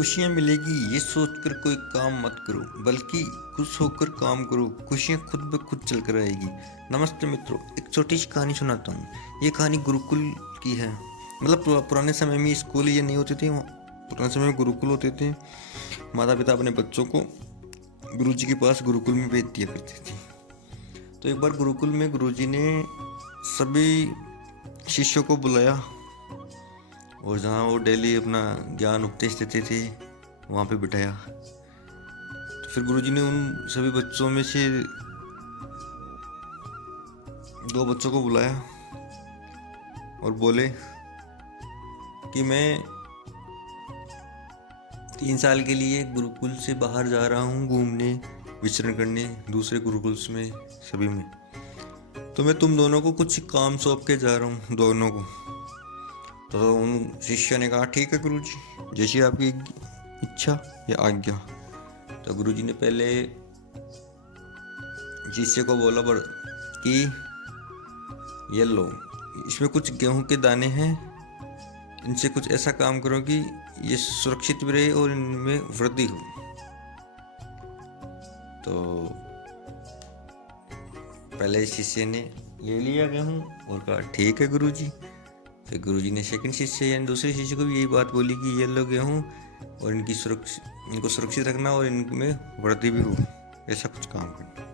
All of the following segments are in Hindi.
खुशियाँ मिलेगी ये सोचकर कोई काम मत करो, बल्कि खुश होकर काम करो। खुशियाँ खुद ब खुद चल कर आएगी। नमस्ते मित्रों, एक छोटी सी कहानी सुनाता हूँ। ये कहानी गुरुकुल की है। मतलब पुराने समय में स्कूल ये नहीं होते थे, पुराने समय में गुरुकुल होते थे। माता पिता अपने बच्चों को गुरुजी के पास गुरुकुल में भेज दिया करते थे। तो एक बार गुरुकुल में गुरुजी ने सभी शिष्यों को बुलाया और जहाँ वो डेली अपना ज्ञान उपदेश देते थे वहाँ पे बिठाया। तो फिर गुरुजी ने उन सभी बच्चों में से दो बच्चों को बुलाया और बोले कि मैं 3 साल के लिए गुरुकुल से बाहर जा रहा हूँ घूमने, विचरण करने दूसरे गुरुकुल्स में, सभी में। तो मैं तुम दोनों को कुछ काम सौंप के जा रहा हूँ, दोनों को। तो उन शिष्य ने कहा ठीक है गुरुजी, जैसी आपकी इच्छा या आज्ञा। तो गुरुजी ने पहले शिष्य को बोला कि ये लो, इसमें कुछ गेहूं के दाने हैं, इनसे कुछ ऐसा काम करो कि ये सुरक्षित भी रहे और इनमें वृद्धि हो। तो पहले शिष्य ने ले लिया गेहूं और कहा ठीक है गुरुजी। फिर गुरुजी ने सेकंड शिष्य यानी दूसरे शिष्य को भी यही बात बोली कि ये लो गेहूं और इनको सुरक्षित रखना और इनमें वृद्धि भी हो, ऐसा कुछ काम करना।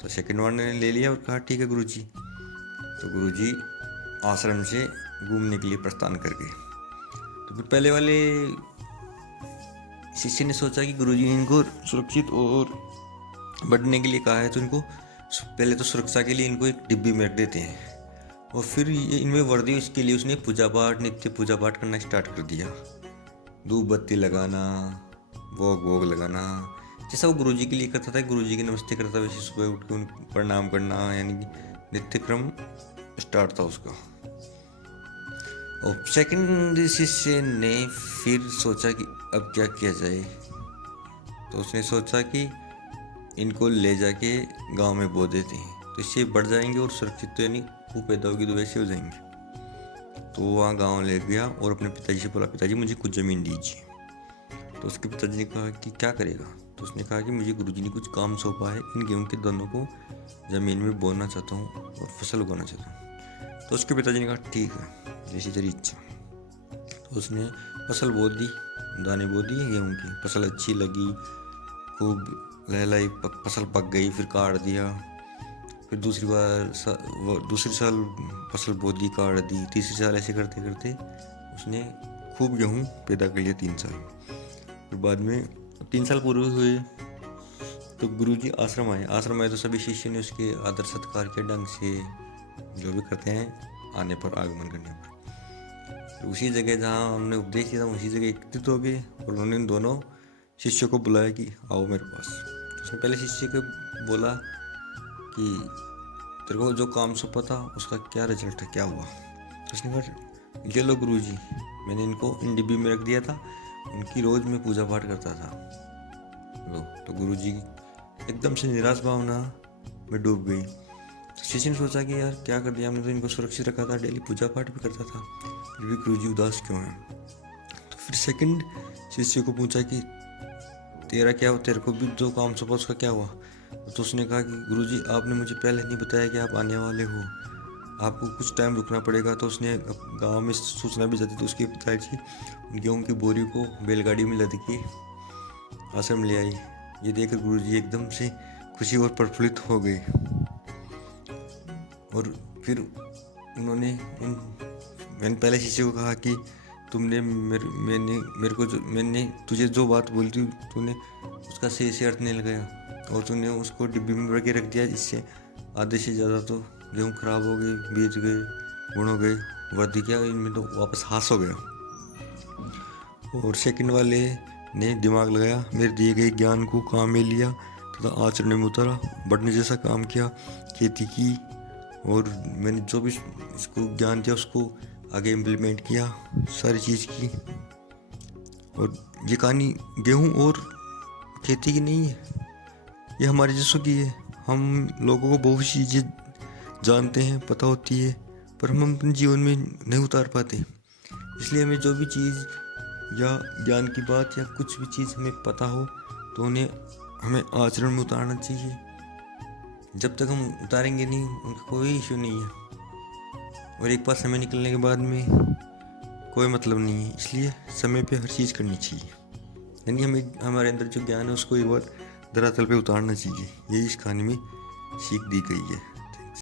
तो सेकंड वन ने ले लिया और कहा ठीक है गुरुजी। तो गुरुजी आश्रम से घूमने के लिए प्रस्थान कर गए। तो फिर पहले वाले शिष्य ने सोचा कि गुरुजी ने इनको सुरक्षित और बढ़ने के लिए कहा है, तो इनको पहले तो सुरक्षा के लिए इनको एक डिब्बी में रख देते हैं और फिर ये इनमें वर्दी, इसके लिए उसने पूजा पाठ, नित्य पूजा पाठ करना स्टार्ट कर दिया। धूप बत्ती लगाना, भोग लगाना, जैसा वो गुरुजी के लिए करता था, गुरुजी की नमस्ते करता था, वैसे सुबह उठ के उनको प्रणाम करना, यानी कि नित्य क्रम स्टार्ट था उसका। और सेकंड शिष्य ने फिर सोचा कि अब क्या किया जाए। तो उसने सोचा कि इनको ले जाके गांव में बो देते हैं, तो इससे बढ़ जाएंगे और सुरक्षित, तो यानी वो पैदा होगी तो वैसे हो जाएंगे। तो वहाँ गांव ले गया और अपने पिताजी से बोला, पिताजी मुझे कुछ ज़मीन दीजिए। तो उसके पिताजी ने कहा कि क्या करेगा। तो उसने कहा कि मुझे गुरुजी ने कुछ काम सौंपा है, इन गेहूं के दानों को ज़मीन में बोना चाहता हूँ और फसल उगाना चाहता हूँ। तो उसके पिताजी ने कहा ठीक है, जैसी तेरी इच्छा। तो उसने फसल बो दी, दाने बो दिए गेहूँ की। फसल अच्छी लगी, खूब लहलाई, फसल पक गई, फिर काट दिया। फिर दूसरी साल फसल बो दी, काट दी। तीसरी साल ऐसे करते करते उसने खूब गेहूँ पैदा कर लिया 3 साल। फिर बाद में 3 साल पूरे हुए तो गुरुजी आश्रम आए तो सभी शिष्य ने उसके आदर सत्कार के ढंग से, जो भी करते हैं आने पर, आगमन करने पर। तो उसी जगह जहाँ हमने उपदेश किया था उसी जगह एकत्रित हो गए और उन्होंने दोनों शिष्यों को बुलाया कि आओ मेरे पास। तो उसने पहले शिष्य को बोला कि तेरे को जो काम सौंपा था उसका क्या रिजल्ट है, क्या हुआ। तो उसने कहा ये लो गुरुजी, मैंने इनको इन डिब्बी में रख दिया था, उनकी रोज़ मैं पूजा पाठ करता था। लो। तो गुरुजी एकदम से निराश भावना में डूब गई। तो शिष्य ने सोचा कि यार क्या कर दिया, हमने तो इनको सुरक्षित रखा था, डेली पूजा पाठ भी करता था, फिर भी गुरुजी उदास क्यों है। तो फिर सेकंड शिष्य को पूछा कि तेरा क्या हुआ, तेरे को भी जो काम सौंपा उसका क्या हुआ। तो उसने कहा कि गुरुजी आपने मुझे पहले नहीं बताया कि आप आने वाले हो, आपको कुछ टाइम रुकना पड़ेगा। तो उसने गांव में सूचना भी जाती, तो उसके पिताजी गेहूं की बोरी को बैलगाड़ी में लद के आश्रम ले आई। ये देखकर गुरुजी एकदम से खुशी और प्रफुल्लित हो गए और फिर मैंने पहले शिष्य को कहा कि तुमने मैंने तुझे जो बात बोली थी, तूने उसका सही से अर्थ नहीं लगाया और तूने उसको डिब्बी में भर के रख दिया, जिससे आधे से ज़्यादा तो गेहूँ खराब हो गए, बीज गए, गुण हो गए, वृद्धि क्या, इनमें तो वापस हास हो गया। और सेकंड वाले ने दिमाग लगाया, मेरे दिए गए ज्ञान को काम में लिया तथा आचरण में उतारा, बढ़ने जैसा काम किया, खेती की, और मैंने जो भी इसको ज्ञान दिया उसको आगे इम्प्लीमेंट किया, सारी चीज़ की। और ये कहानी गेहूँ और खेती की नहीं है, ये हमारे जैसों की है। हम लोगों को बहुत सी चीज़ें जानते हैं, पता होती है, पर हम अपने जीवन में नहीं उतार पाते। इसलिए हमें जो भी चीज़ या ज्ञान की बात या कुछ भी चीज़ हमें पता हो तो उन्हें हमें आचरण में उतारना चाहिए। जब तक हम उतारेंगे नहीं उनका कोई इशू नहीं है, और एक बार समय निकलने के बाद में कोई मतलब नहीं है। इसलिए समय पे हर चीज़ करनी चाहिए, यानी हमें हमारे अंदर जो ज्ञान है उसको एक बार धरातल पे उतारना चाहिए। यही इस कहानी में सीख दी गई है।